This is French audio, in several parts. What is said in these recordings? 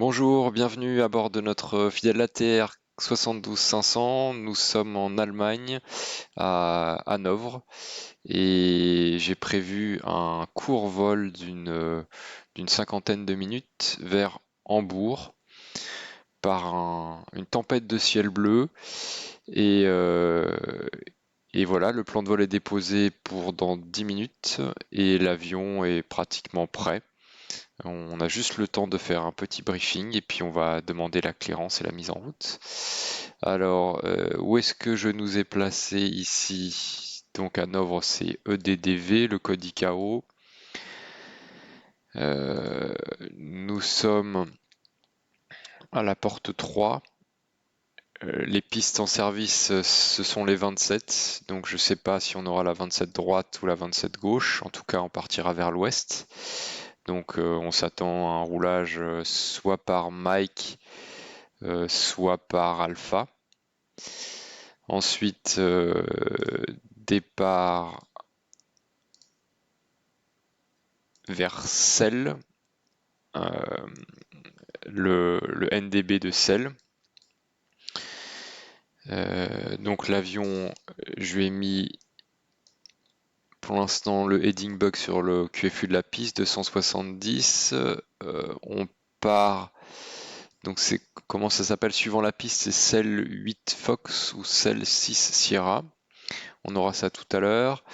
Bonjour, bienvenue à bord de notre fidèle ATR 72-500. Nous sommes en Allemagne, à Hanovre, et j'ai prévu un court vol d'une cinquantaine de minutes vers Hambourg par une tempête de ciel bleu. Et, euh, et voilà, le plan de vol est déposé pour dans 10 minutes et l'avion est pratiquement prêt. On a juste le temps de faire un petit briefing et puis on va demander la clearance et la mise en route. Alors, où est-ce que je nous ai placé ici? Donc à Hanovre, c'est EDDV, le code ICAO. Nous sommes à la porte 3. Les pistes en service, ce sont les 27. Donc je ne sais pas si on aura la 27 droite ou la 27 gauche. En tout cas, on partira vers l'ouest. Donc on s'attend à un roulage soit par Mike, soit par Alpha. Ensuite, départ vers Celle, le NDB de Celle. Donc l'avion, je lui ai mis pour l'instant le heading bug sur le QFU de la piste, 270. On part, donc c'est comment ça s'appelle suivant la piste, c'est Celle 8 Fox ou Celle 6 Sierra. On aura ça tout à l'heure.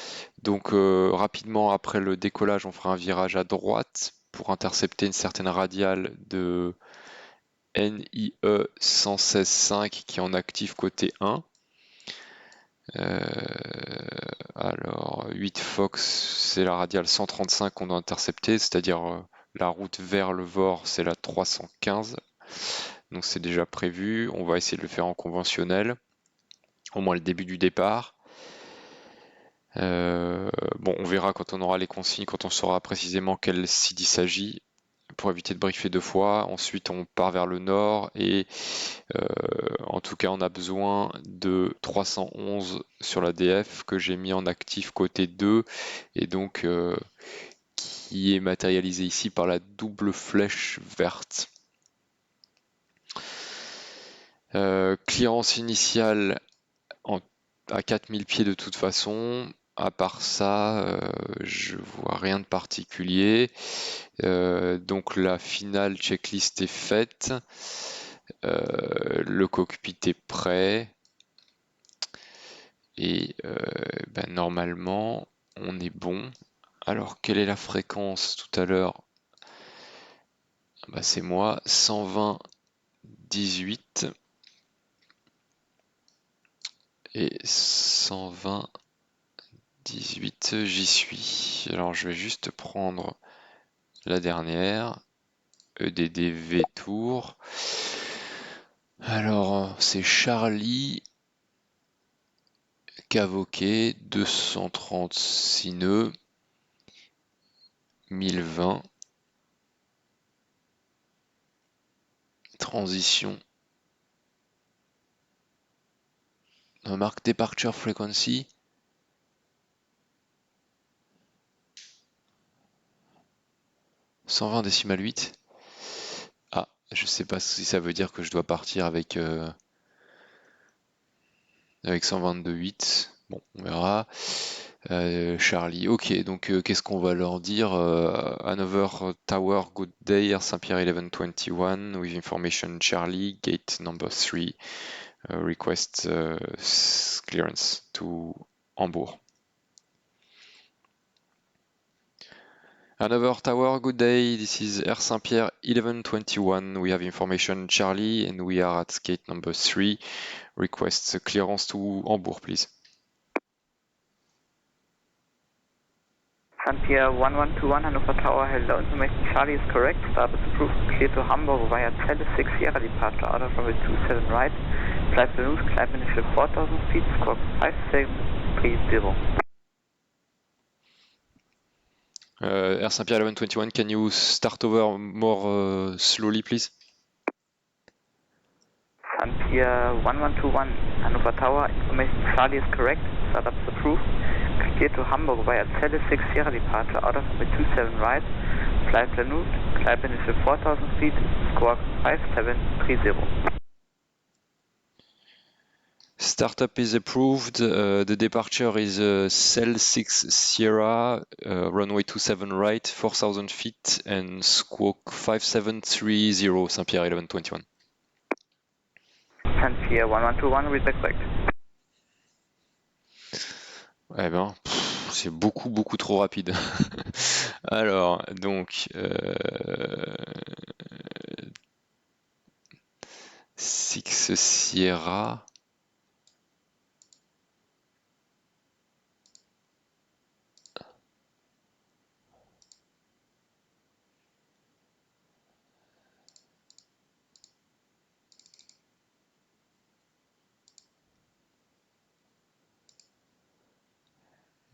Donc rapidement après le décollage, on fera un virage à droite pour intercepter une certaine radiale de NIE 116.5 qui est en actif côté 1. Alors 8 Fox, c'est la radiale 135 qu'on doit intercepter, c'est-à-dire la route vers le VOR, c'est la 315. Donc c'est déjà prévu. On va essayer de le faire en conventionnel, au moins le début du départ. Bon, on verra quand on aura les consignes, quand on saura précisément quel site il s'agit, pour éviter de briefer deux fois. Ensuite, on part vers le nord et en tout cas, on a besoin de 311 sur la DF que j'ai mis en actif côté 2 et donc qui est matérialisé ici par la double flèche verte. Clearance initiale à 4000 pieds de toute façon. À part ça, je vois rien de particulier. Donc la finale checklist est faite. Le cockpit est prêt. Et normalement, on est bon. Alors, quelle est la fréquence tout à l'heure? C'est moi, 120 18 et 120 18, j'y suis. Alors je vais juste prendre la dernière, EDDV Tour. Alors c'est Charlie, Cavoquet, 236 nœuds, 1020, transition. Marque Departure Frequency. « 120 décimal 8. Ah, je sais pas si ça veut dire que je dois partir avec 122.8. Bon, on verra. Charlie, ok, donc qu'est-ce qu'on va leur dire? Hanover Tower, good day, Air Saint-Pierre 1121, with information Charlie, gate number 3, request clearance to Hambourg. Hanover Tower, good day, this is Air Saint-Pierre 1121, we have information Charlie, and we are at gate number 3, request clearance to Hambourg, please. Saint-Pierre 1121, Hanover Tower, hello, information Charlie is correct, status approved, clear to Hamburg via Celle 6 Sierra, departure order from 27 right, flight balloons, climb initial 4000 feet, squawk 5 seconds, 30. Air Saint-Pierre 1121, can you start over more slowly, please? Saint-Pierre 1121, Hanover Tower, information Charlie is correct, startups approved, clear to Hamburg via Celle 6 Sierra, departure order from 27 right, Flight Lanúd, climb initial 4000 feet, squawk 5730. Startup is approved. The departure is Cell 6 Sierra, runway 27 right, 4000 feet, and squawk 5730, Saint-Pierre 1121. Saint-Pierre 1121, read back correct. Eh ben, c'est beaucoup trop rapide. Alors, donc, 6 Sierra.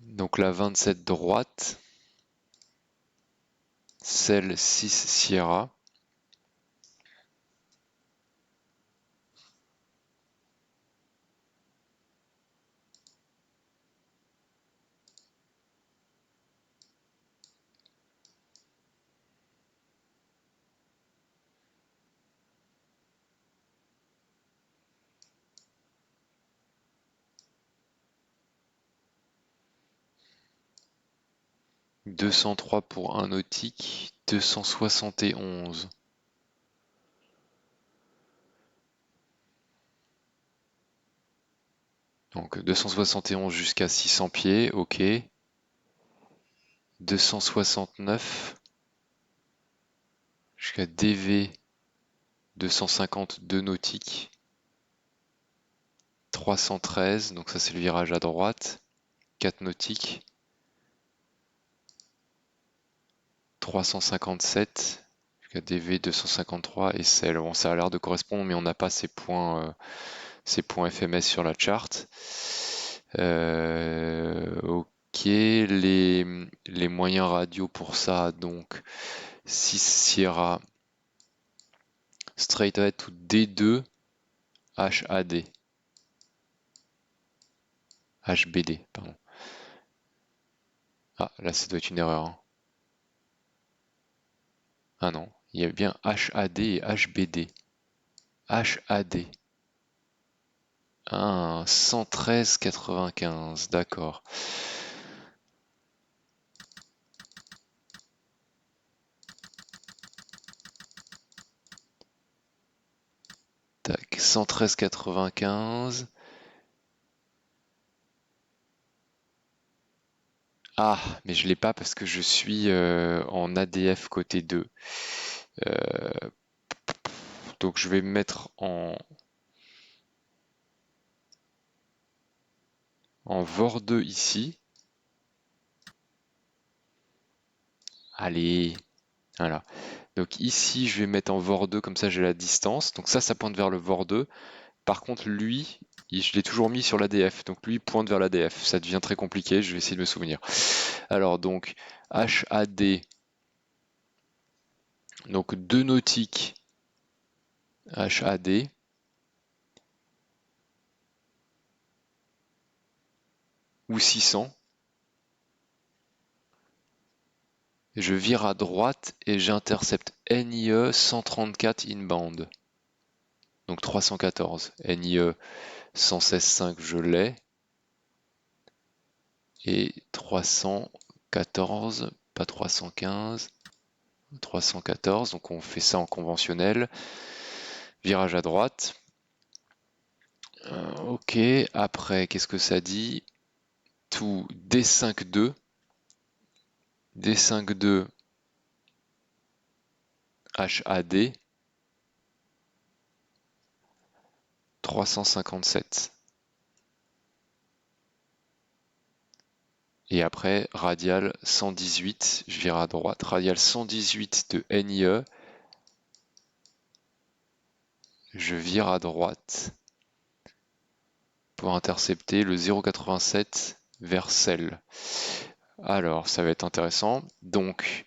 Donc la 27 droite, celle 6 Sierra. « 203 pour 1 nautique, 271. Donc 271 jusqu'à 600 pieds, ok. 269 jusqu'à DV 252 nautiques. 313, donc ça c'est le virage à droite. 4 nautiques. 357 jusqu'à DV 253 et celle. Bon, ça a l'air de correspondre, mais on n'a pas ces points FMS sur la charte. Ok, les moyens radio pour ça, donc 6 Sierra, straight ahead to D2, HAD. HBD, pardon. Ah, là, ça doit être une erreur. Hein. Ah non, il y a bien HAD et HBD. HAD. Ah, 113,95, d'accord. Tac, 113,95. Ah, mais je l'ai pas parce que je suis en ADF côté 2. Donc je vais me mettre en VOR 2 ici. Allez, voilà. Donc ici, je vais mettre en VOR 2, comme ça j'ai la distance. Donc ça pointe vers le VOR 2. Par contre, lui, je l'ai toujours mis sur l'ADF. Donc lui pointe vers l'ADF. Ça devient très compliqué, je vais essayer de me souvenir. Alors donc, HAD. Donc 2 nautiques HAD. Ou 600. Je vire à droite et j'intercepte NIE 134 inbound. Donc 314. NIE 116.5, je l'ai. Et 314, pas 315. 314, donc on fait ça en conventionnel. Virage à droite. Ok, après, qu'est-ce que ça dit? Tout D5-2. D5-2 HAD 357. Et après, radial 118, je vire à droite. Radial 118 de NIE, je vire à droite pour intercepter le 0,87 vers Celle. Alors, ça va être intéressant. Donc,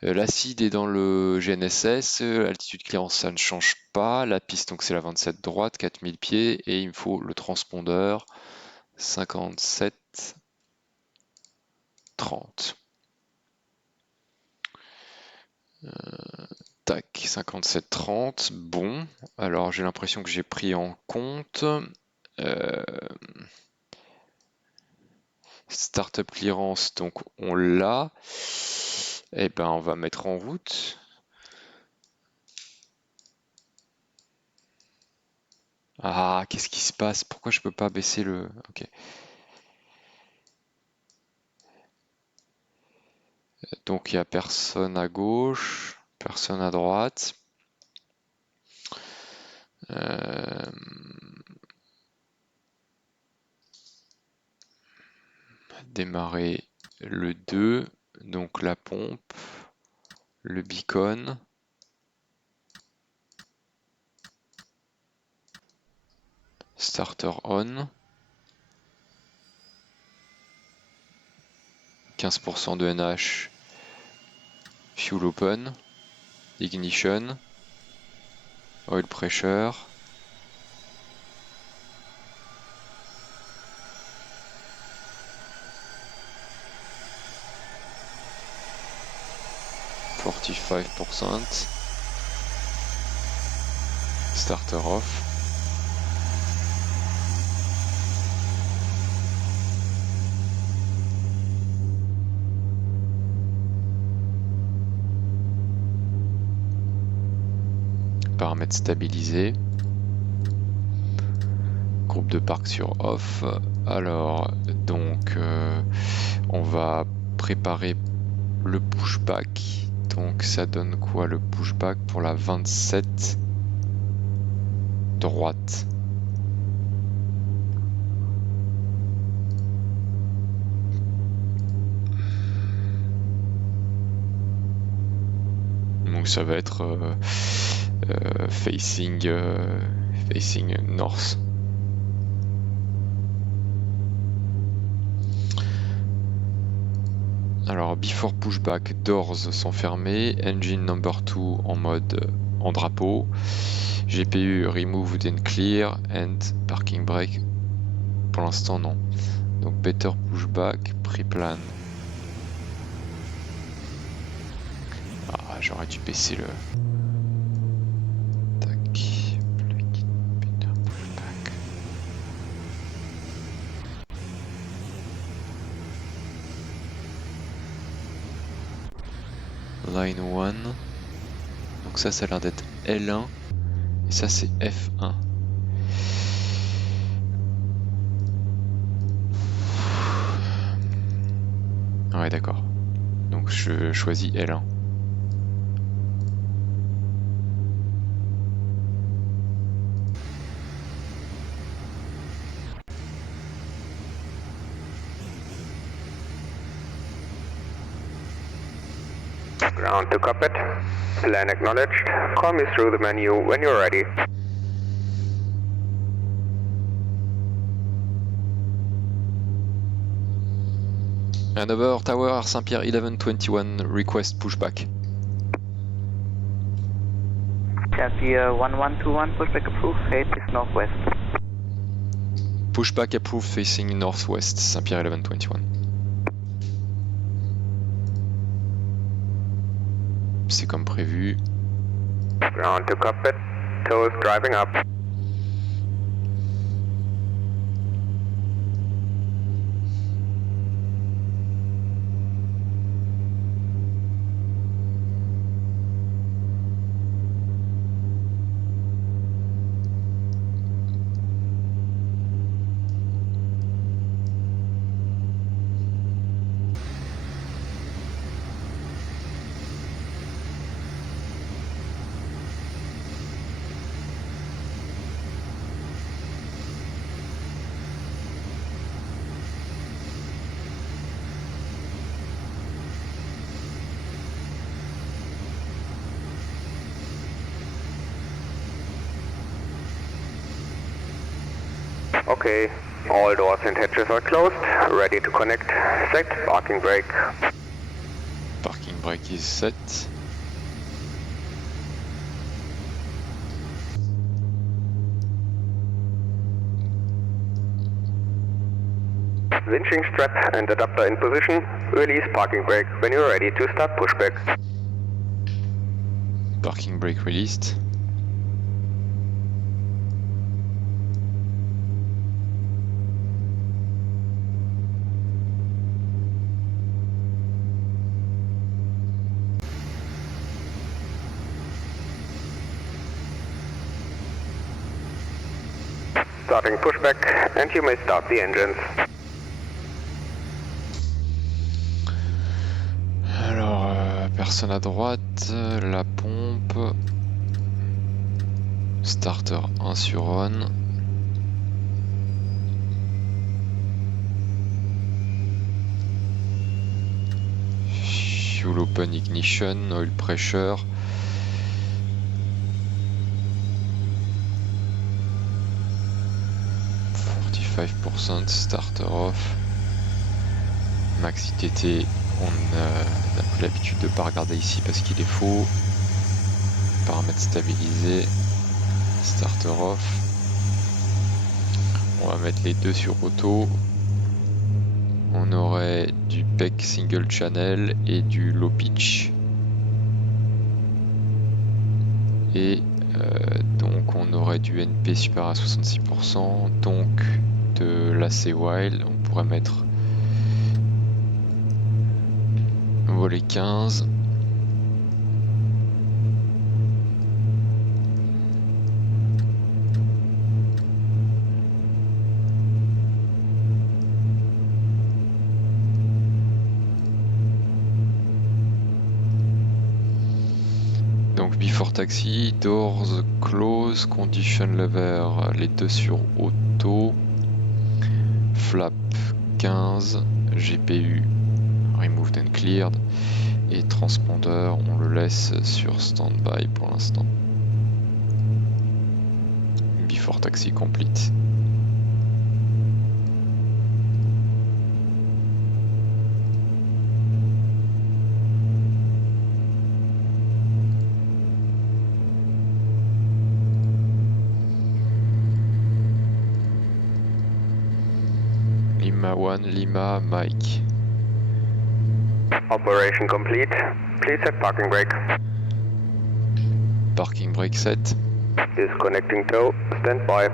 l'acide est dans le GNSS, altitude clearance, ça ne change pas. La piste, donc c'est la 27 droite, 4000 pieds, et il me faut le transpondeur 57 30. Tac, 57-30, bon. Alors j'ai l'impression que j'ai pris en compte. Startup clearance, donc on l'a. Et ben on va mettre en route. Ah, qu'est-ce qui se passe? Pourquoi je peux pas baisser le... Ok. Donc il n'y a personne à gauche, personne à droite. Démarrer le 2, donc la pompe, le beacon. Starter on. 15% de NH. Fuel open. Ignition. Oil pressure. %. Starter off. Paramètres stabilisés. Groupe de parc sur off. Alors, donc, on va préparer le pushback. Donc, ça donne quoi le pushback pour la 27 droite? Donc, ça va être facing north. Alors, before pushback, doors sont fermés, engine number 2 en mode en drapeau, GPU removed and clear, and parking brake, pour l'instant non. Donc better pushback, pre-plan. Ah, j'aurais dû baisser le... Tac, better pushback. Line 1. Donc ça a l'air d'être L1. Et ça c'est F1. Ouais d'accord. Donc je choisis L1. Ground to cockpit. Plan acknowledged. Call me through the menu when you're ready. Hanover Tower, Saint-Pierre 1121, request pushback. Saint-Pierre 1121, pushback approved, face northwest. Pushback approved facing northwest, Saint-Pierre 1121. C'est comme prévu. Ground to cockpit. Toes driving up. Okay, all doors and hatches are closed. Ready to connect. Set parking brake. Parking brake is set. Winching strap and adapter in position. Release parking brake when you're ready to start pushback. Parking brake released. Starting pushback, and you may start the engines. Alors, personne à droite, la pompe. Starter 1 sur on. Fuel open ignition, oil pressure. %, starter off. Max ITT, on a pris l'habitude de ne pas regarder ici parce qu'il est faux. Paramètres stabilisés. Starter off. On va mettre les deux sur auto. On aurait du PEC single channel et du low pitch. Et donc on aurait du NP supérieur à 66%, donc de l'AC Wild, on pourrait mettre volet 15. Donc before taxi, doors close, condition lever, les deux sur auto, flap 15, GPU removed and cleared, et transpondeur on le laisse sur standby pour l'instant. Before taxi complete. Lima 1, Lima, Mike. Operation complete. Please set parking brake. Parking brake set. Disconnecting tow. Stand by.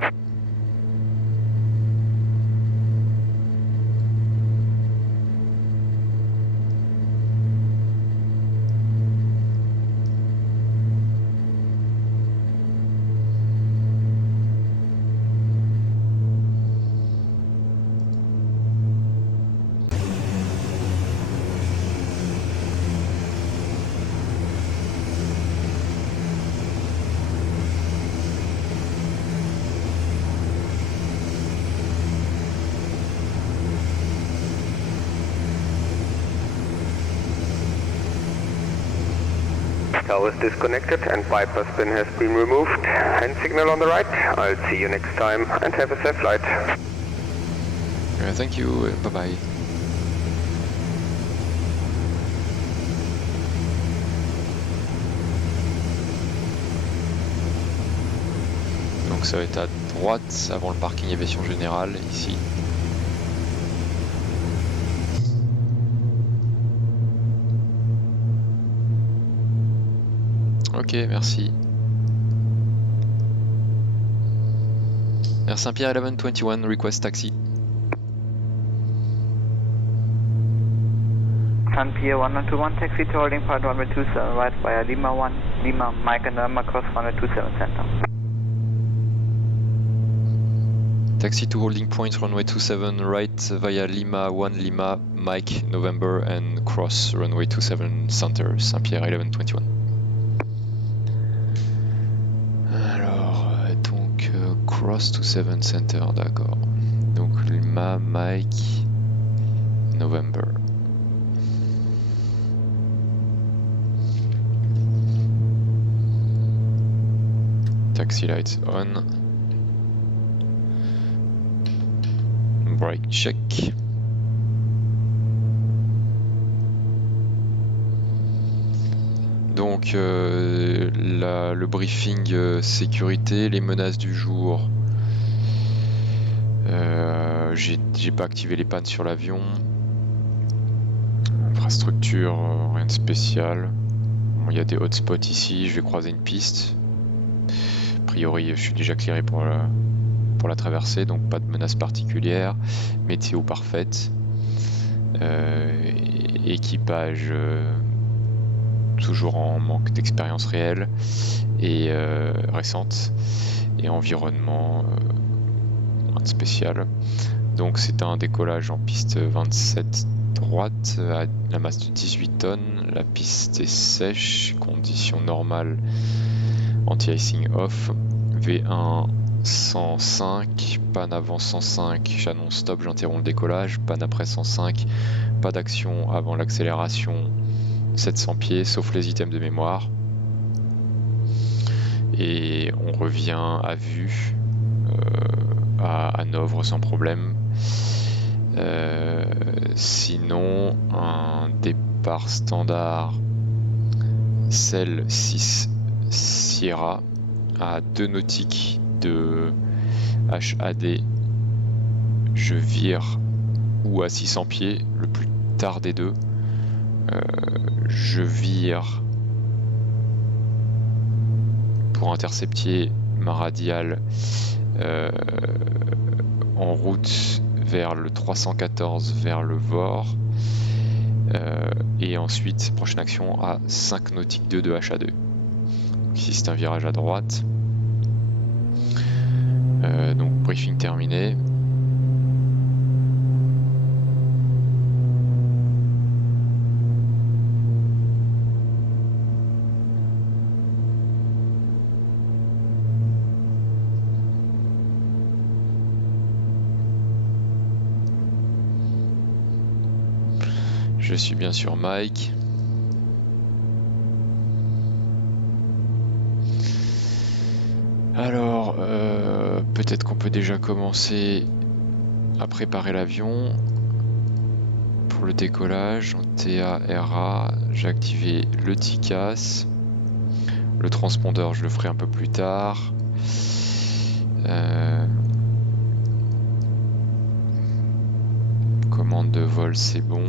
Tow is disconnected and bypass pin has been removed. Hand signal on the right. I'll see you next time and have a safe flight. Thank you, bye bye. Donc ça va être à droite avant le parking aviation générale ici. Ok, merci. Air Saint-Pierre 1121, request taxi. Saint-Pierre 1121, taxi to holding point runway 27 right via Lima 1, Lima, Mike and November cross runway 27 center. Taxi to holding point runway 27 right via Lima 1, Lima, Mike, November and cross runway 27 center, Saint-Pierre 1121. Cross 27 center, d'accord. Donc Lima, Mike, November. Taxi lights on. Brake check. Donc le briefing sécurité, les menaces du jour. J'ai pas activé les pannes sur l'avion. Infrastructure, rien de spécial. Bon, il y a des hotspots ici, je vais croiser une piste. A priori, je suis déjà clearé pour la traversée, donc pas de menace particulière. Météo parfaite. Équipage toujours en manque d'expérience réelle et récente. Et environnement rien de spécial. Donc c'est un décollage en piste 27 droite à la masse de 18 tonnes. La piste est sèche, conditions normales, anti-icing off. V1 105, panne avant 105, j'annonce stop, j'interromps le décollage. Panne après 105, pas d'action avant l'accélération 700 pieds, sauf les items de mémoire. Et on revient à vue à Hanovre sans problème. Sinon, un départ standard Cell 6 Sierra à 2 nautiques de HAD. Je vire ou à 600 pieds, le plus tard des deux. Je vire pour intercepter ma radiale en route vers le 314 vers le Vor, et ensuite prochaine action à 5 nautiques 2 de HA2. Donc ici c'est un virage à droite. Donc briefing terminé. Je suis bien sûr Mike. Alors, peut-être qu'on peut déjà commencer à préparer l'avion pour le décollage. En TARA, j'ai activé le TICAS. Le transpondeur, je le ferai un peu plus tard. Commande de vol, c'est bon.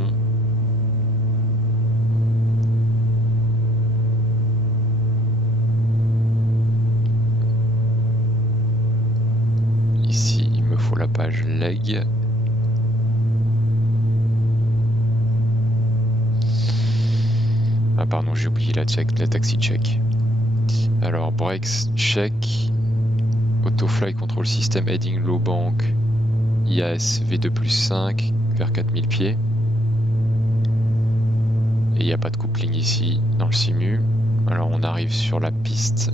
La page leg. Ah pardon, j'ai oublié la taxi check. Alors brakes check, autofly control system heading low bank, IAS V2+5 vers 4000 pieds. Et il n'y a pas de coupling ici dans le simu. Alors on arrive sur la piste.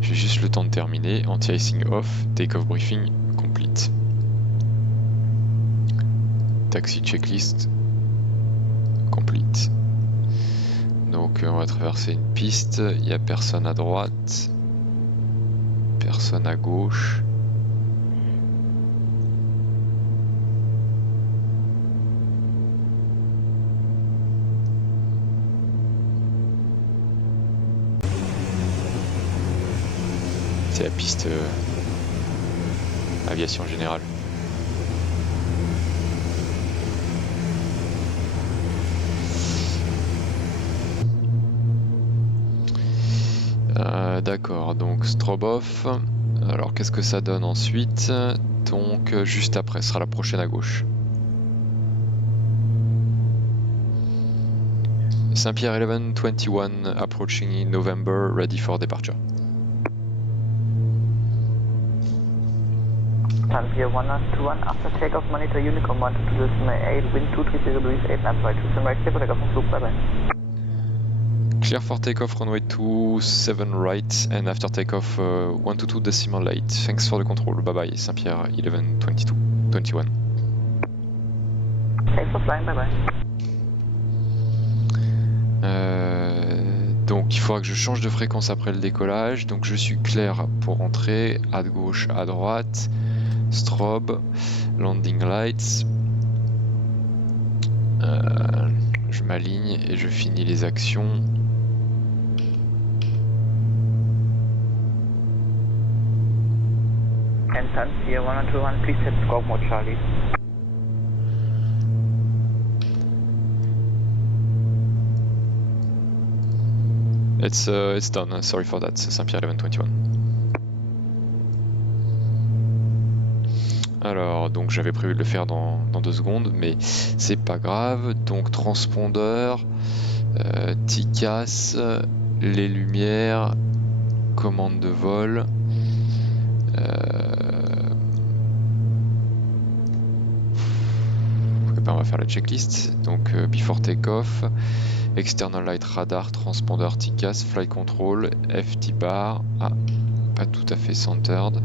J'ai juste le temps de terminer. Anti-icing off, take-off briefing complete. Taxi checklist complete. Donc on va traverser une piste, il n'y a personne à droite, personne à gauche. C'est la piste aviation générale. D'accord, donc strobe off. Alors qu'est-ce que ça donne ensuite? Donc juste après, ce sera la prochaine à gauche. Saint-Pierre 1121 approaching in November, ready for departure. Saint-Pierre 1121 after takeoff monitor Unicom 122 decimal 8 wind 230 Louis 8 9 2 sim right clear for takeoff and Flug, bye bye. Clear for takeoff, runway 27 right, and after takeoff 122 decimal 8. Thanks for the control. Bye bye, Saint-Pierre 1121. Thanks for flying, bye bye. Donc il faudra que je change de fréquence après le décollage. Donc je suis clair pour entrer, à gauche, à droite, strobe, landing lights. Je m'aligne et je finis les actions. And Saint-Pierre 1121, please set scope mode Charlie. It's done. Sorry for that. Saint-Pierre 1121. Alors, donc j'avais prévu de le faire dans 2 secondes, mais c'est pas grave. Donc transpondeur, TICAS, les lumières, commande de vol. On va faire la checklist. Donc before takeoff, external light radar, transpondeur TICAS, flight control, FT bar. Ah, pas tout à fait centered.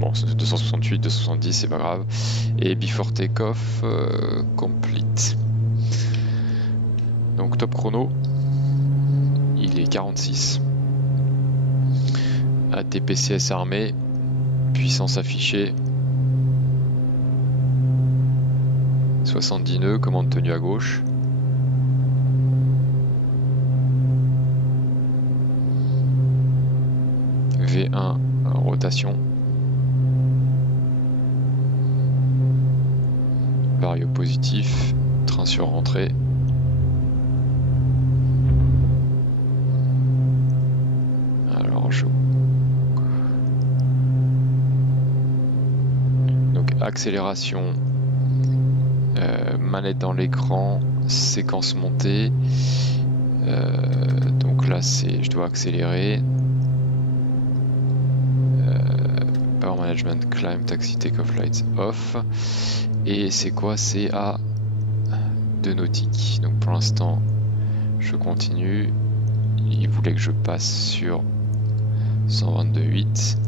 Bon, c'est 268, 270, c'est pas grave. Et before takeoff, complete. Donc top chrono, il est 46. ATPCS armé, puissance affichée. 70 nœuds, commande tenue à gauche. V1, rotation. Vario positif, train sur rentrée. Alors donc accélération, manette dans l'écran, séquence montée. Donc là je dois accélérer. Power management, climb, taxi, take-off, lights off. Et c'est quoi? C'est à 2 nautiques. Donc pour l'instant, je continue. Il voulait que je passe sur 122.8.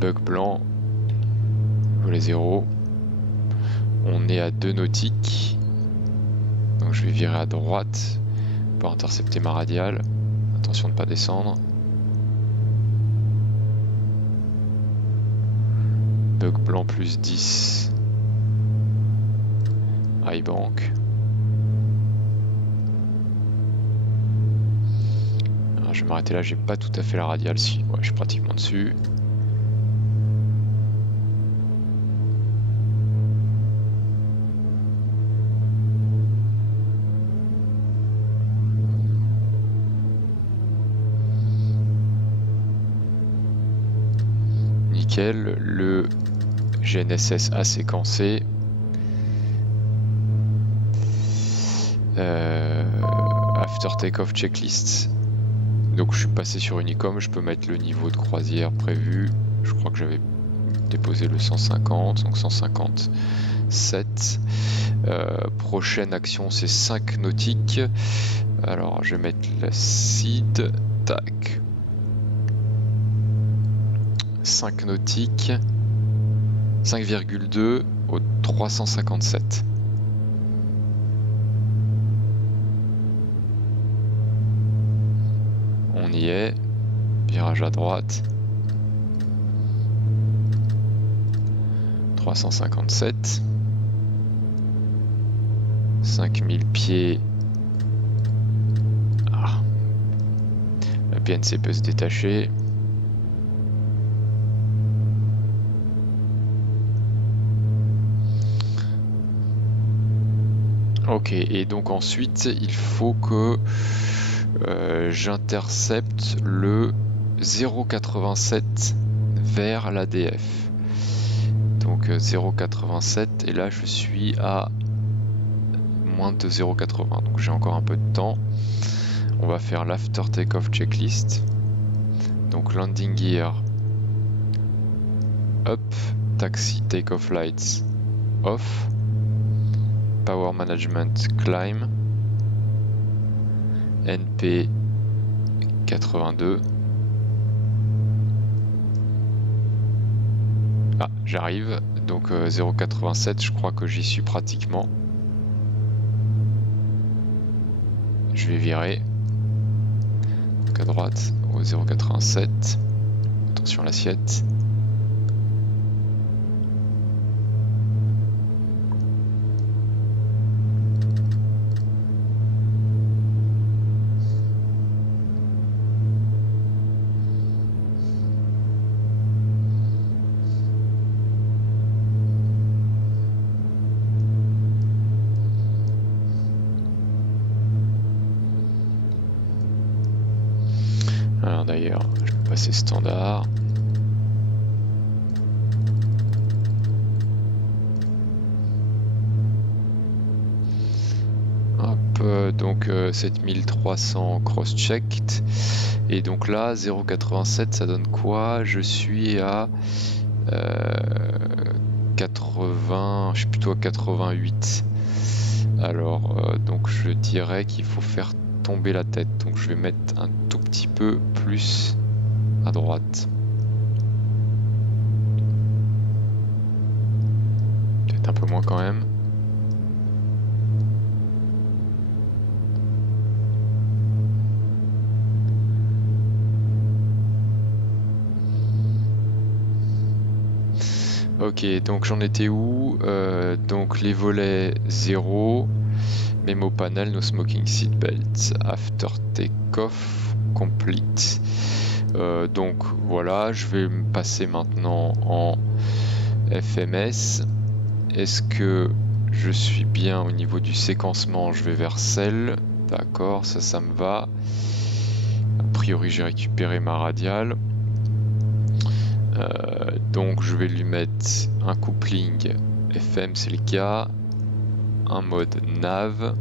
Bug blanc. Volet 0. On est à 2 nautiques. Donc je vais virer à droite pour intercepter ma radiale. Attention de ne pas descendre. Bug blanc plus 10. iBank. Alors je vais m'arrêter là, j'ai pas tout à fait la radiale. Si, ouais, je suis pratiquement dessus. Nickel, le GNSS a séquencé. After takeoff checklist. Donc je suis passé sur Unicom, je peux mettre le niveau de croisière prévu. Je crois que j'avais déposé le 150, donc 157. Prochaine action, c'est 5 nautiques. Alors je vais mettre la seed. Tac. 5 nautiques. 5,2 au 357. On y est. Virage à droite. 357. 5000 pieds. Ah. La PNC peut se détacher. Ok, et donc ensuite il faut que j'intercepte le 0,87 vers l'ADF. Donc 0,87 et là je suis à moins de 0,80, donc j'ai encore un peu de temps. On va faire l'after takeoff checklist. Donc landing gear up, taxi takeoff lights off. Power management climb, NP 82. Ah, j'arrive, donc 0,87, je crois que j'y suis pratiquement. Je vais virer. Donc à droite, au 0,87. Attention à l'assiette. d'ailleurs, je vais passer standard. Hop, donc 7300 cross-checked. Et donc là, 0,87, ça donne quoi? Je suis à 80, je suis plutôt à 88. Alors, donc je dirais qu'il faut faire tomber la tête. Donc je vais mettre un tout petit peu plus à droite. Peut-être un peu moins quand même. Ok, donc j'en étais où? Donc les volets 0, Memo panel, no smoking seatbelt, after take-off, complete. Donc voilà, je vais me passer maintenant en FMS. Est-ce que je suis bien au niveau du séquencement? Je vais vers celle. D'accord, ça me va. A priori j'ai récupéré ma radiale. Donc je vais lui mettre un coupling FM, c'est le cas, un mode nav.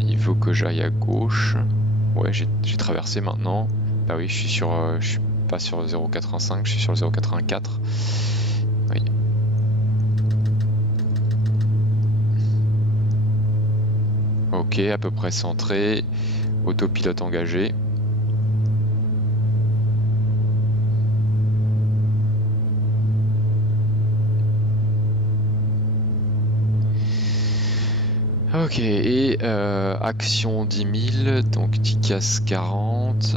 Il faut que j'aille à gauche. Ouais, j'ai traversé maintenant. Bah oui, je suis pas sur le 0,85, je suis sur le 0,84. Oui. Ok, à peu près centré. Autopilote engagé. Ok, et action 10 000, donc TICAS 40,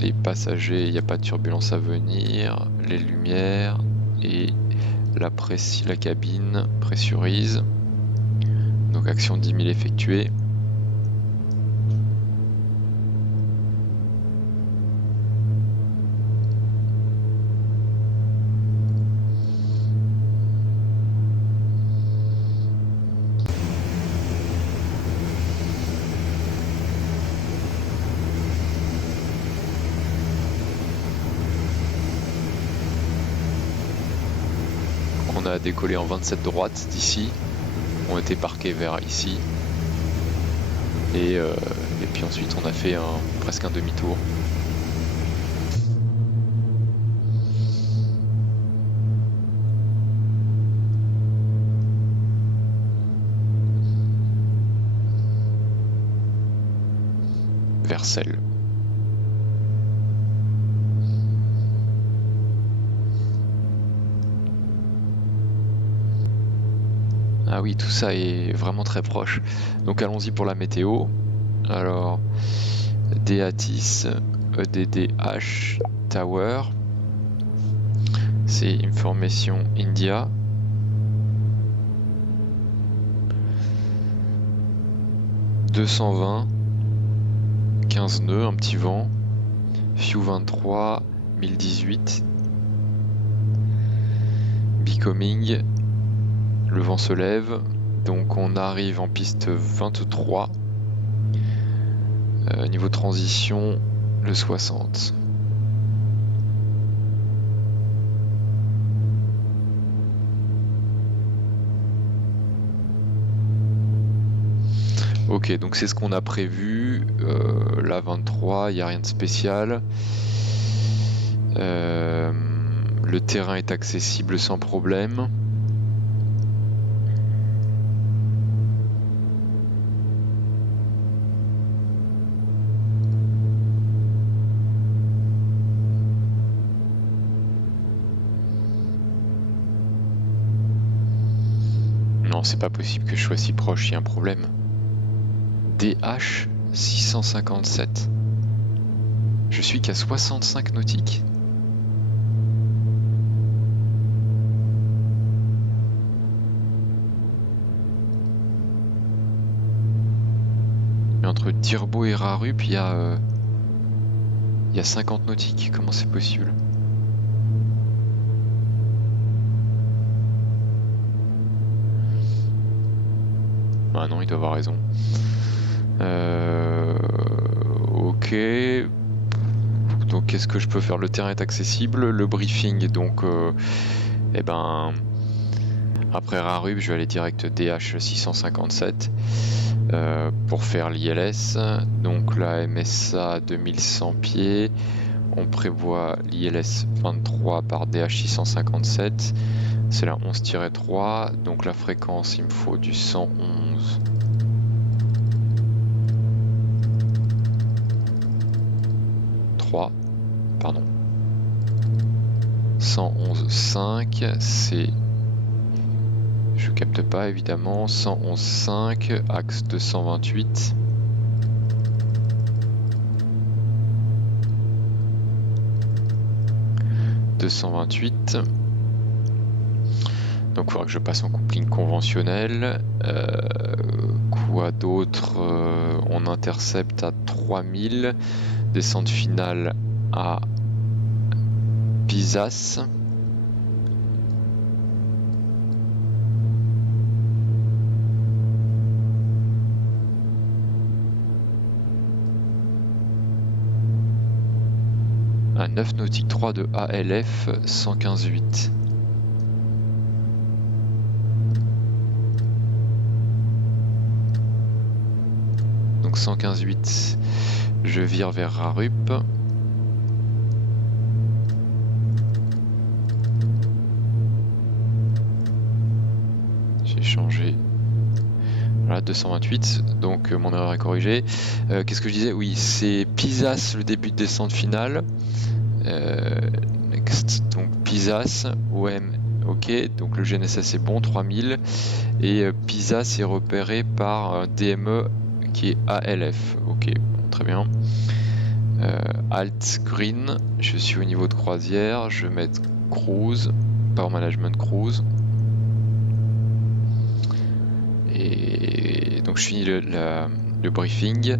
les passagers, il n'y a pas de turbulence à venir, les lumières et la cabine pressurise. Donc action 10 000 effectuée. On a décollé en 27 droite d'ici, on était parqué vers ici, et puis ensuite on a fait presque un demi-tour. Vers celle. Ah oui, tout ça est vraiment très proche. Donc allons-y pour la météo. Alors, DATIS, EDDH, Tower. C'est Information India. « 220, 15 nœuds, un petit vent. Few 23, 1018. Becoming. Le vent se lève, donc on arrive en piste 23. Niveau transition, le 60. Ok, donc c'est ce qu'on a prévu. La 23, il n'y a rien de spécial. Le terrain est accessible sans problème. Non, c'est pas possible que je sois si proche, il y a un problème. DH 657. Je suis qu'à 65 nautiques. Mais entre Dirbo et Rarup, il y a 50 nautiques. Comment c'est possible? Ah non, il doit avoir raison. Ok, Ok. Donc qu'est-ce que je peux faire? Le terrain est accessible, le briefing, donc eh ben après Rarub je vais aller direct DH 657 pour faire l'ILS. Donc la MSA 2100 pieds, on prévoit l'ILS 23 par DH 657, c'est la 11-3, donc la fréquence il me faut du 111. Pardon, 111.5, c'est, je capte pas évidemment, 111.5, axe 228. Donc il faudra que je passe en coupling conventionnel. Quoi d'autre? On intercepte à 3000, descente finale à Pisas. À 9 nautique 3 de ALF 115.8. Donc 115.8, je vire vers Rarup. J'ai changé. Voilà, 228, donc mon erreur est corrigée. Qu'est-ce que je disais? Oui, c'est Pisas le début de descente finale. Next, donc Pisas, OM, ok, donc le GNSS est bon, 3000. Et Pisas est repéré par un DME qui est ALF, ok, bon, très bien. Alt Green, je suis au niveau de croisière, je vais mettre Cruise, Power Management Cruise. Et donc je finis le briefing.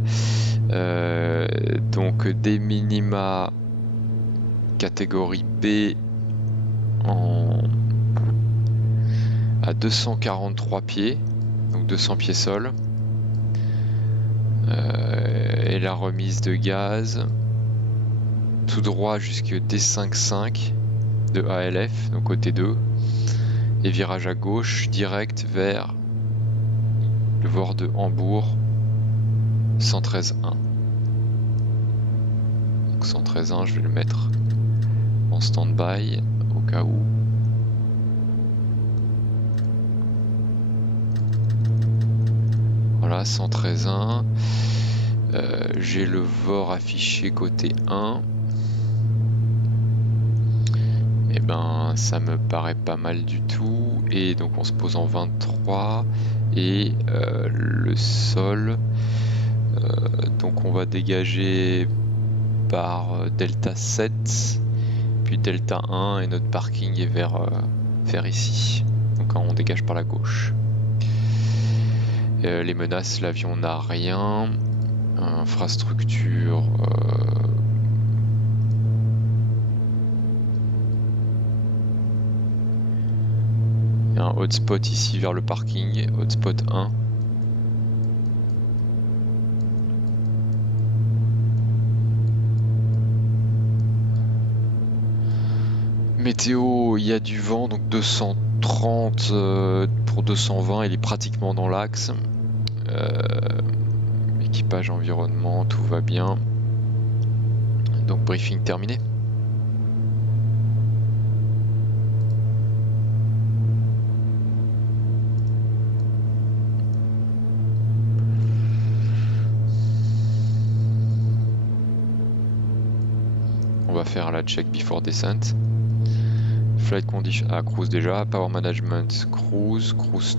Donc des minima catégorie B à 243 pieds, donc 200 pieds sol. Et la remise de gaz tout droit jusque D55 de ALF, donc côté 2, et virage à gauche direct vers le VOR de Hambourg 113.1. Donc 113.1, je vais le mettre en stand-by au cas où. Voilà, 113.1. J'ai le VOR affiché côté 1. Et ben ça me paraît pas mal du tout. Et donc on se pose en 23. Et le sol, donc on va dégager par delta 7, puis delta 1, et notre parking est vers ici. Donc on dégage par la gauche. Les menaces, l'avion n'a rien. Infrastructure, il y a un hotspot ici vers le parking, hotspot 1. Météo, il y a du vent, donc 230 pour 220, il est pratiquement dans l'axe. Équipage, environnement, tout va bien. Donc briefing terminé. On va faire la check before descent. Flight condition, cruise déjà, power management, cruise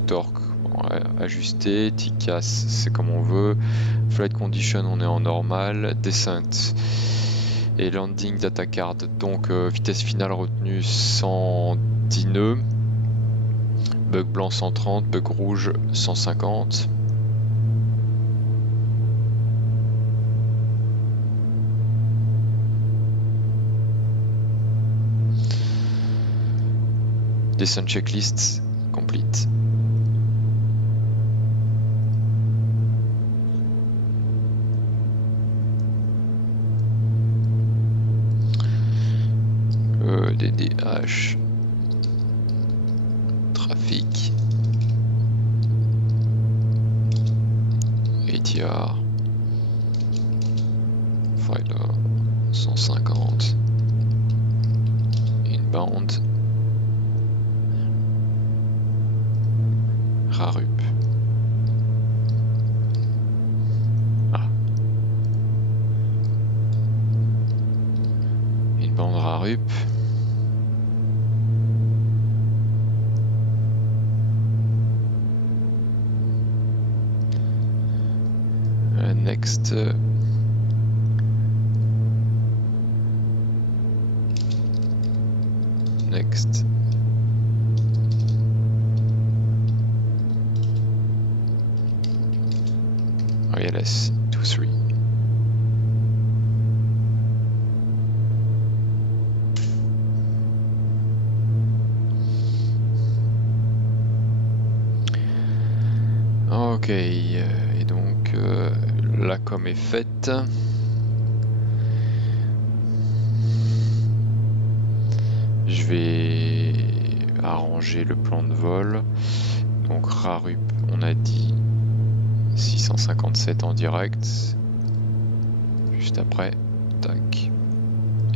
torque, bon, ajusté, TCAS c'est comme on veut, flight condition on est en normal, descent et landing data card, donc vitesse finale retenue 110 nœuds, bug blanc 130, bug rouge 150. Descent checklist complete. EDDH. Trafic. ATR. Filer 150. Inbound. Rarup. Ah. Inbound Rarup. Next. Next. ILS 23. Ok, et donc la com est faite. Je vais arranger le plan de vol. Donc Rarup, on a dit 657 en direct. Juste après, tac,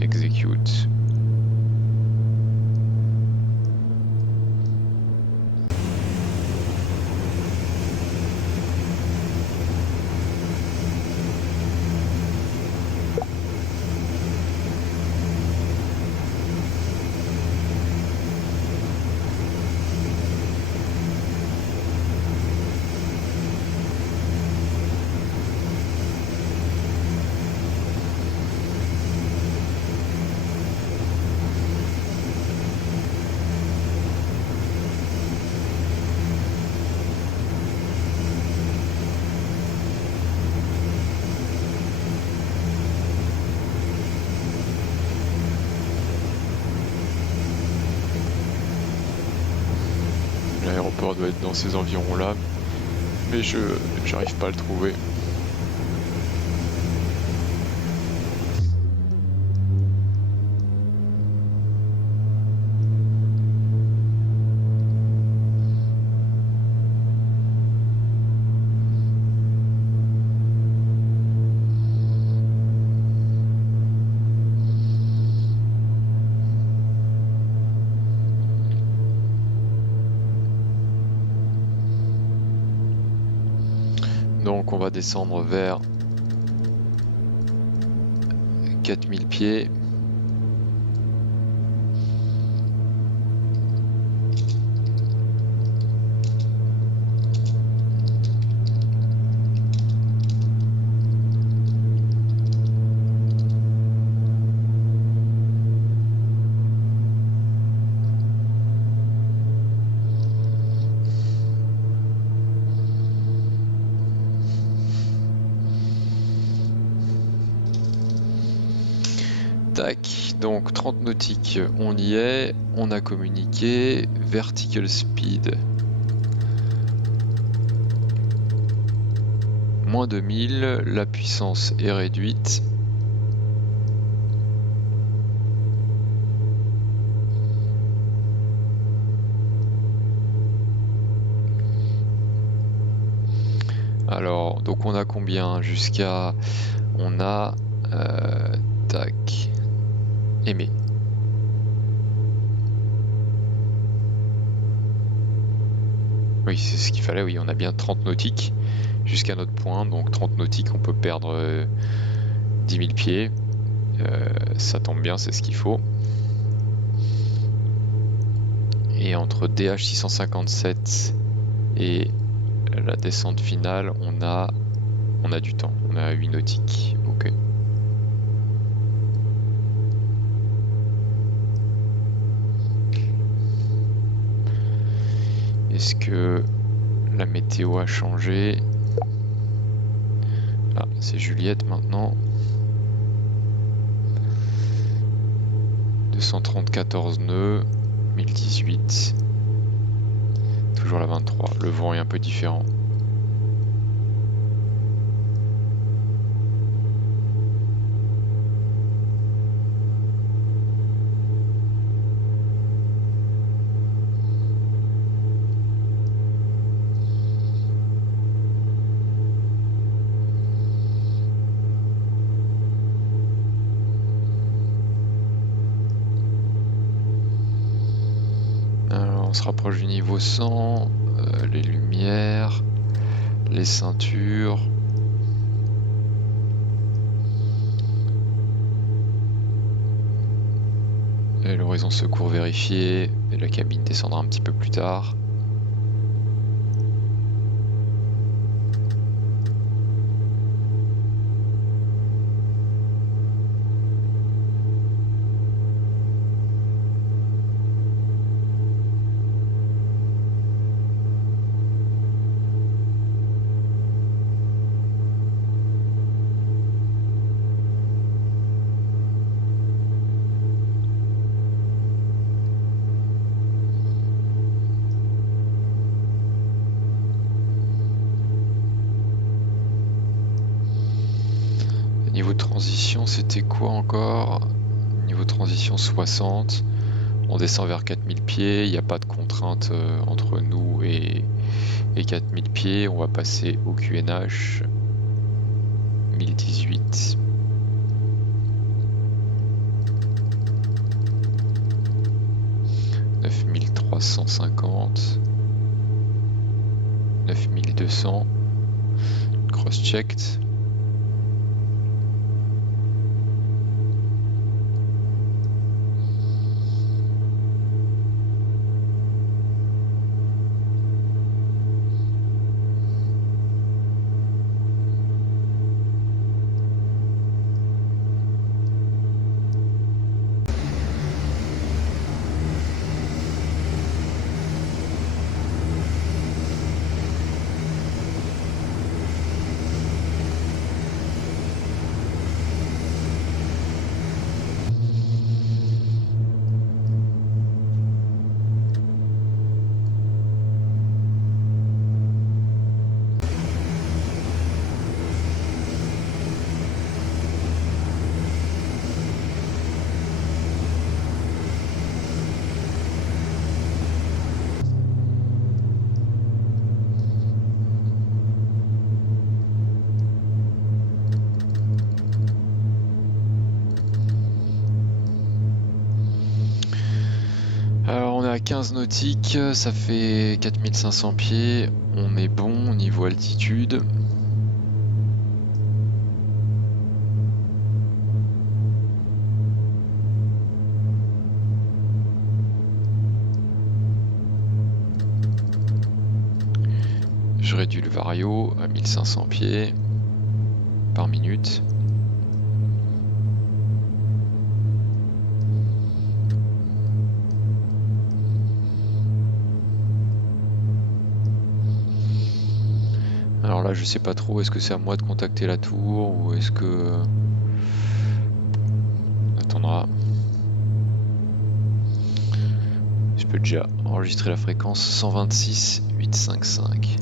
execute. L'aéroport doit être dans ces environs-là, mais j'arrive pas à le trouver. Donc on va descendre vers 4000 pieds. Tac, donc 30 nautiques, on y est, on a communiqué, vertical speed, moins 2000, la puissance est réduite. Alors, donc on a combien jusqu'à... On a... tac... Aimer. Oui, c'est ce qu'il fallait, oui, on a bien 30 nautiques jusqu'à notre point, donc 30 nautiques, on peut perdre 10 000 pieds. Ça tombe bien, c'est ce qu'il faut. Et entre DH 657 et la descente finale, on a du temps, on a 8 nautiques, ok. Est-ce que la météo a changé? Ah, c'est Juliette maintenant. 234 nœuds, 1018. Toujours la 23. Le vent est un peu différent. Alors, on se rapproche du niveau 100, les lumières, les ceintures. Et l'horizon secours vérifié, et la cabine descendra un petit peu plus tard. Niveau de transition, c'était quoi encore? Niveau de transition 60. On descend vers 4000 pieds, il n'y a pas de contrainte entre nous et 4000 pieds. On va passer au QNH 1018. « 9350. 9200. Cross-checked. Alors on est à 15 nautiques, ça fait 4500 pieds, on est bon niveau altitude. Je réduis le vario à 1500 pieds par minute. Alors là je sais pas trop, est-ce que c'est à moi de contacter la tour ou est-ce que... On attendra. Je peux déjà enregistrer la fréquence 126.855.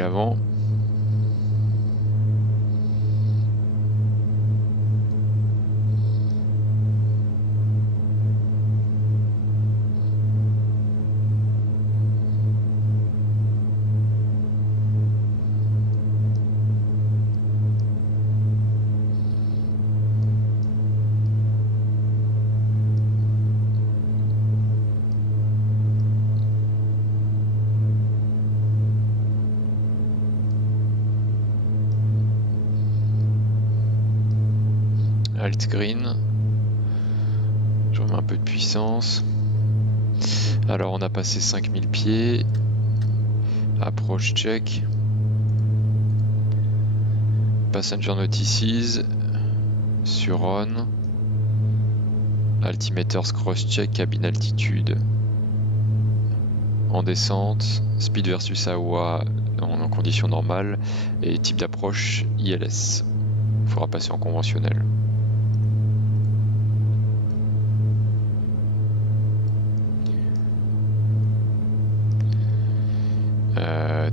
Avant. Alt green, je remets un peu de puissance. Alors on a passé 5000 pieds, approche check, passenger notices, sur on, altimeters cross check, cabine altitude, en descente, speed versus AOA en conditions normales et type d'approche ILS. Il faudra passer en conventionnel.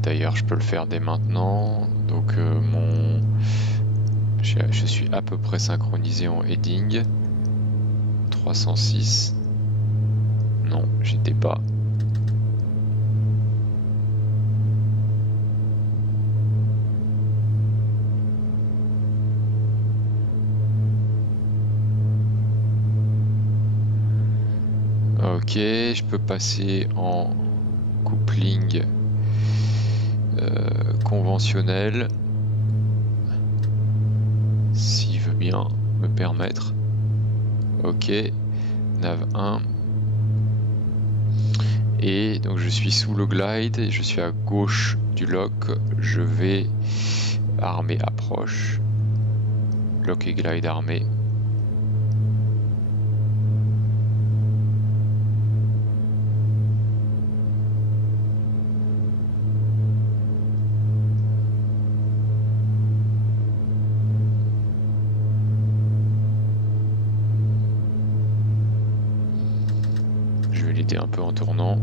D'ailleurs je peux le faire dès maintenant, donc je suis à peu près synchronisé en heading. 306. Non, j'étais pas. Ok, je peux passer en coupling conventionnel, s'il veut bien me permettre. Ok, nav 1. Et donc je suis sous le glide, et je suis à gauche du lock, je vais armer approche, lock et glide armé. Je vais l'aider un peu en tournant.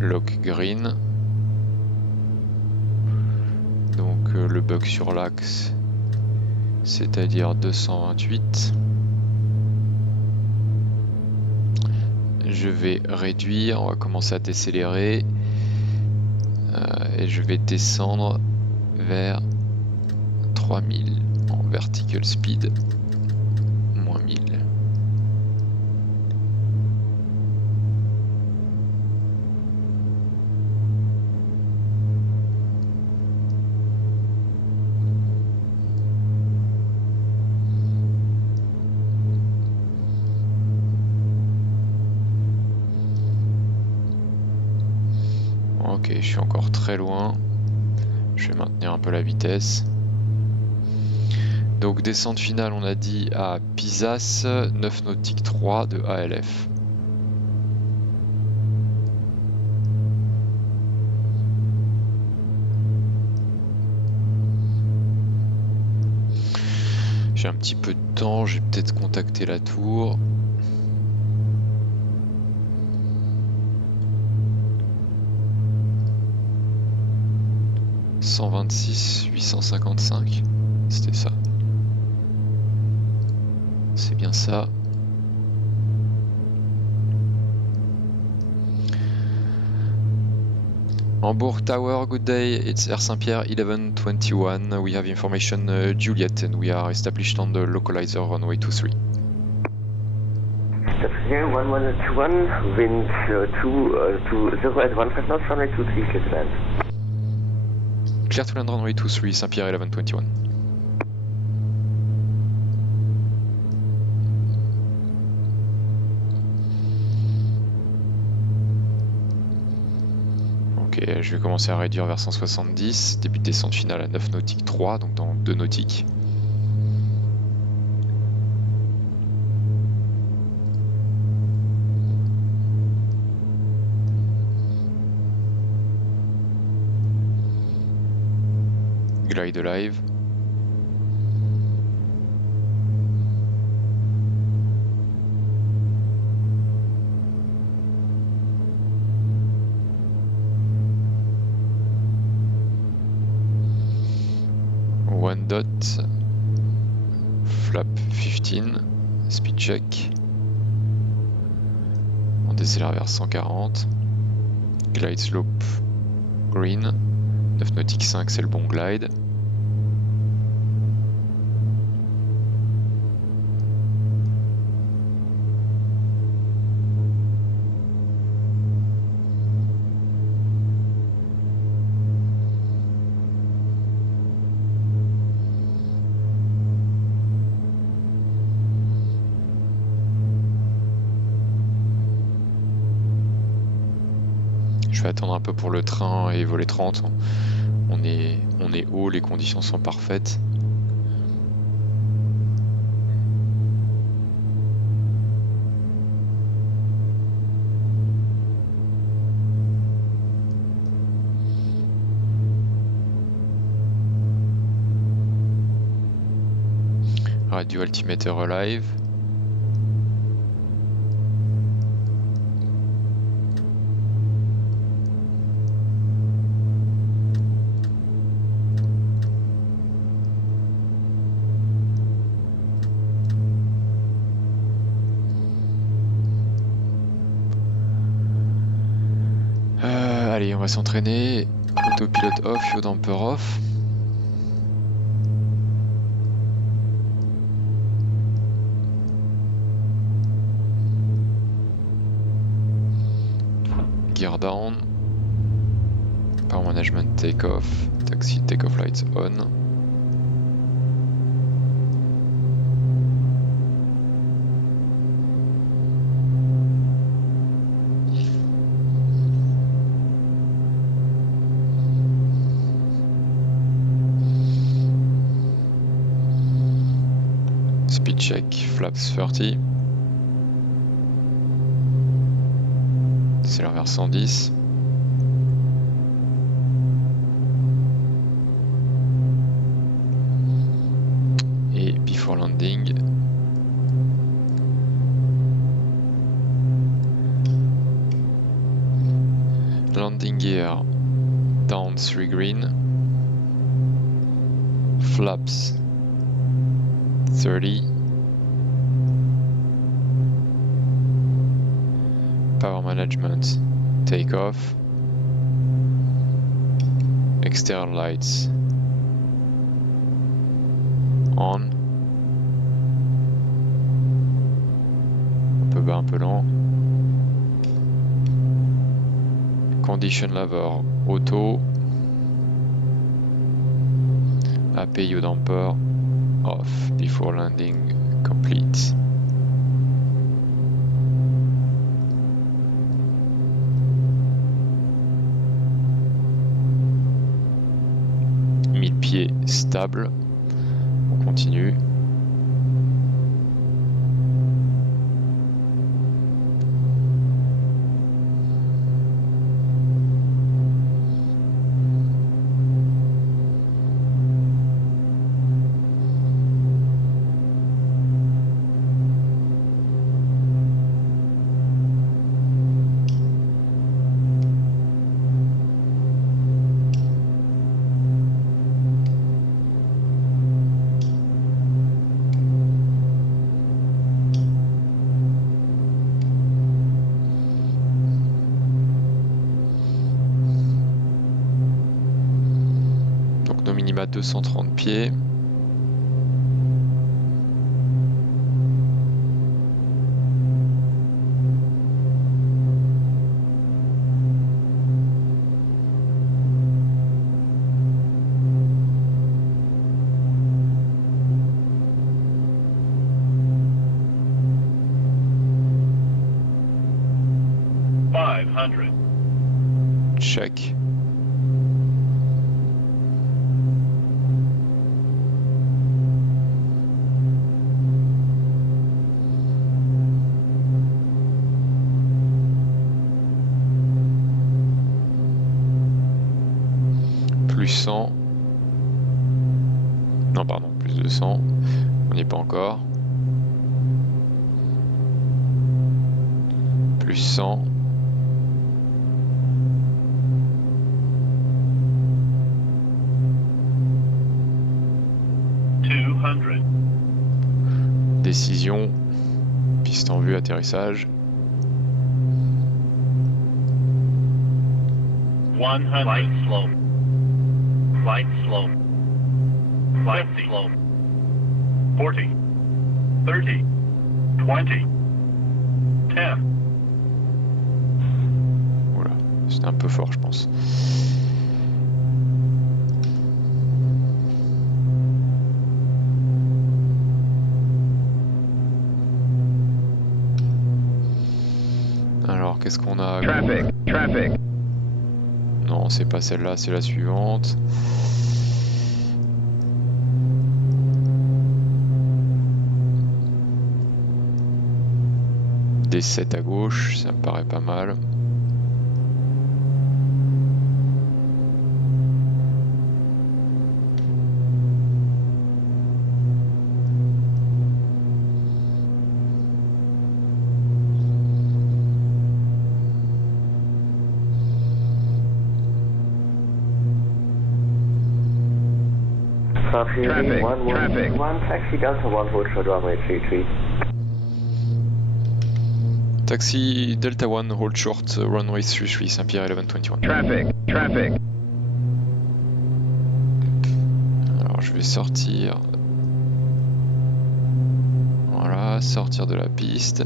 Lock green. Donc le bug sur l'axe, c'est-à-dire 228. Je vais réduire, on va commencer à décélérer. Et je vais descendre vers 3000 en vertical speed, moins 1000. Ok, je suis encore très loin. Je vais maintenir un peu la vitesse. Donc descente finale, on a dit à Pisas, 9 nautique 3 de ALF. J'ai un petit peu de temps, j'ai peut-être contacté la tour. « 126 855 », c'était ça. C'est bien ça. Hamburg Tower, good day. It's Air Saint-Pierre 1121. We have information Juliet and we are established on the localizer runway 23. That's here, 1121, wind 20 at 15 knots, runway 23, clear to land. Clear to land runway 23, Saint-Pierre 1121. Ok, je vais commencer à réduire vers 170, début de descente finale à 9 nautique 3, donc dans 2 nautiques. Glide live. One dot, flap 15, speed check. On décélère vers 140. Glide slope green. 9 nautique 5, c'est le bon glide. Je vais attendre un peu pour le train et voler 30. On est haut, les conditions sont parfaites. Radio altimeter alive. va s'entraîner. Autopilote off, yaw damper off. Gear down. Power management take off. Taxi take off lights on. Speed check, flaps 30. Décélère vers 110. Et before landing. Landing gear down 3 green. Flaps 30. Power management take off. External lights on. Un peu bas, un peu lent. Condition lever auto. AP yaw damper off before landing complete. Pied stable. On continue. Minima 230 pieds. Check. Plus 100. Non, pardon, plus 200. On n'y est pas encore. Plus 100. Décision. Piste en vue, atterrissage. 100. Flight slow. Flight slow. Flight slow. 40. 30. 20. 10. Voilà, c'était un peu fort, je pense. Alors, qu'est-ce qu'on a? Traffic. Non, c'est pas celle-là, c'est la suivante. D7 à gauche, ça me paraît pas mal. Traffic. 111, taxi Delta 1 hold short runway 33. Taxi Delta One, hold short, runway 33, Saint-Pierre 1121. Traffic. Alors je vais sortir. Voilà, sortir de la piste.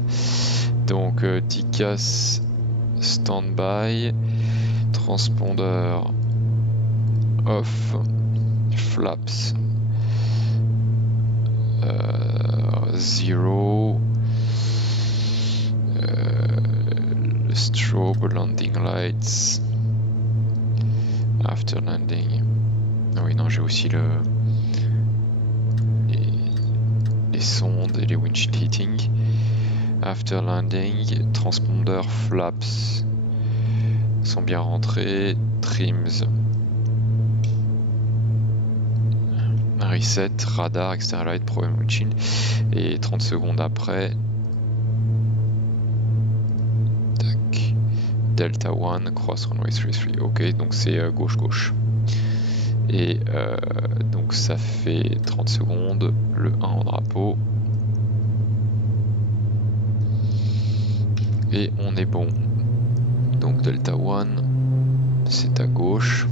Donc TCAS standby, transpondeur off, flaps 0, strobe landing lights after landing. Ah oui, non, j'ai aussi les sondes et les windshield heating. After landing, transpondeur flaps sont bien rentrés, trims, reset, radar, external light, problem windshield, et 30 secondes après, tac, Delta One, cross runway 33, ok, donc c'est gauche-gauche. Et donc ça fait 30 secondes, le 1 en drapeau. Et on est bon. Donc Delta One, c'est à gauche.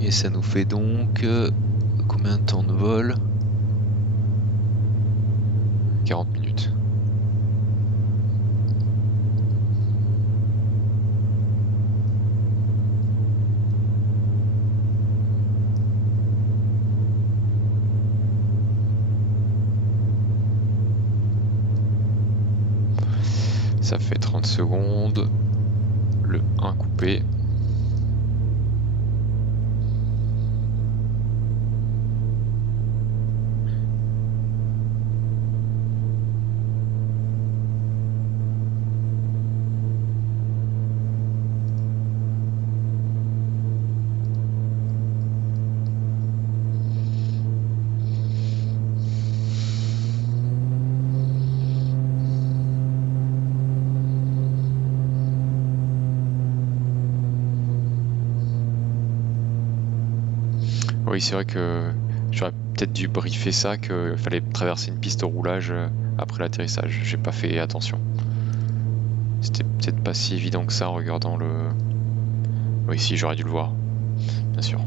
Et ça nous fait donc combien de temps de vol? 40 minutes. Ça fait 30 secondes. Le 1 coupé. Oui, c'est vrai que j'aurais peut-être dû briefer ça, qu'il fallait traverser une piste au roulage après l'atterrissage. J'ai pas fait attention. C'était peut-être pas si évident que ça en regardant le... Oui, si, j'aurais dû le voir, bien sûr.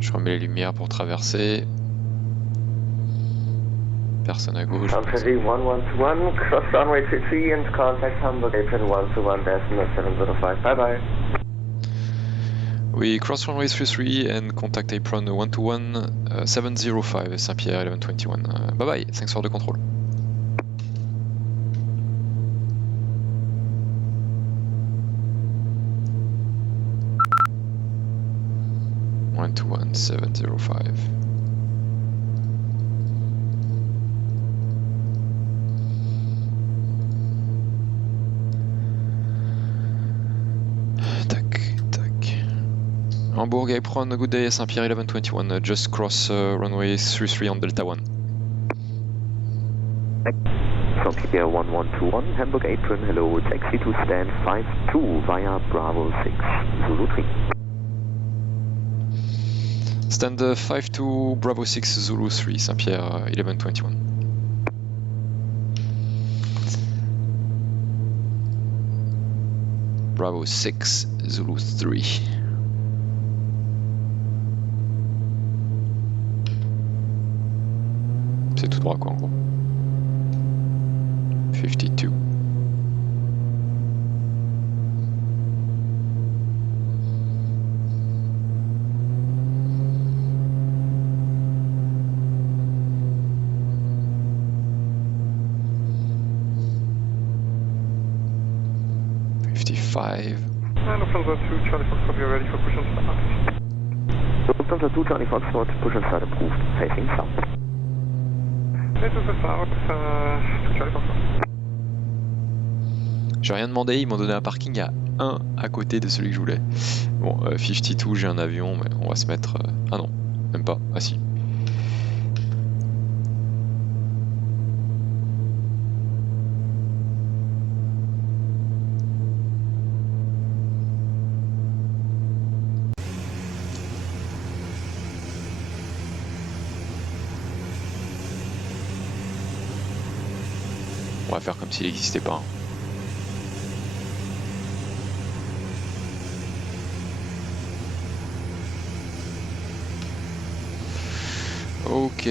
Je remets les lumières pour traverser. Personne à gauche. Sunset 1121, cross runway 33 and contact Hamburg Apron 121 decimal 705. Bye bye. Oui, cross runway 33 and contact apron 121 705 Saint-Pierre 1121. Bye bye, 5 soirs de contrôle. One to 1705. Hamburg Apron, good day, Saint-Pierre 1121, just cross runway 33 on Delta 1. Saint-Pierre 1121, Hamburg Apron, hello, taxi to stand 52 via Bravo 6, Zulu 3. Stand 52 Bravo 6 Zulu 3, Saint-Pierre 1121. Bravo 6 Zulu 3. C'est tout droit quoi en gros. 52. 25. Lufthansa 2, Charlie Foxtrot, we are ready for push and start. Lufthansa 2, Charlie Foxtrot, push and start approved, facing south. This is the south, 2 Charlie Foxtrot. J'ai rien demandé, ils m'ont donné un parking à 1 à côté de celui que je voulais. Bon, 52, j'ai un avion, mais on va se mettre... Ah non, même pas, ah si. On va faire comme s'il n'existait pas. Ok.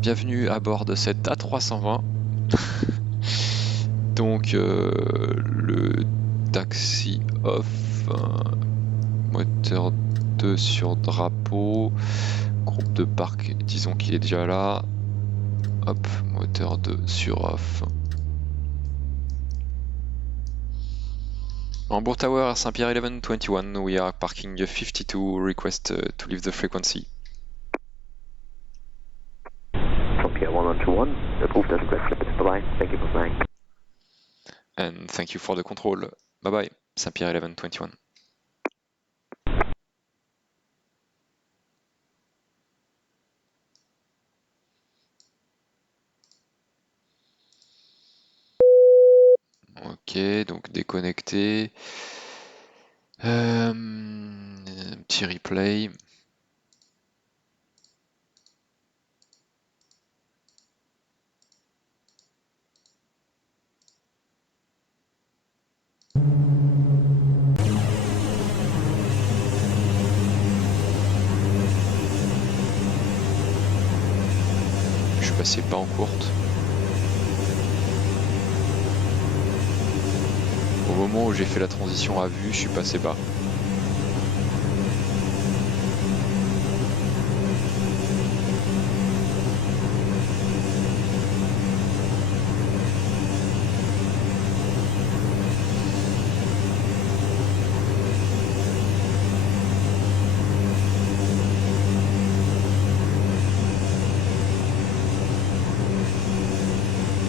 Bienvenue à bord de cette A320. Donc le taxi off, moteur 2 sur drapeau, groupe de parc, disons qu'il est déjà là. Hop, moteur 2 sur off. Hamburg Tower, Saint-Pierre 1121, we are parking 52, request to leave the frequency. Saint-Pierre 1121, approved as requested. Bye-bye, thank you for flying. And thank you for the control. Bye bye, Saint-Pierre 1121. Ok, donc déconnecté. Petit replay. Je suis passé pas en courte. Au moment où j'ai fait la transition à vue, je suis passé bas.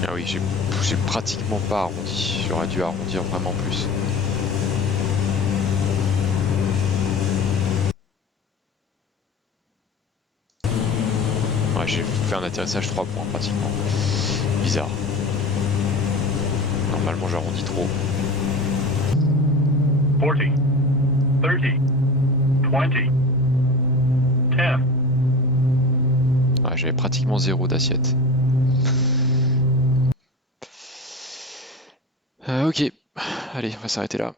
Ah oui, j'ai pratiquement pas arrondi. J'aurais dû arrondir vraiment plus. Ouais, j'ai fait un atterrissage 3 points pratiquement. Bizarre. Normalement j'arrondis trop. 40, 30, 20, 10. Ouais, j'avais pratiquement 0 d'assiette. Ok, allez, on va s'arrêter là.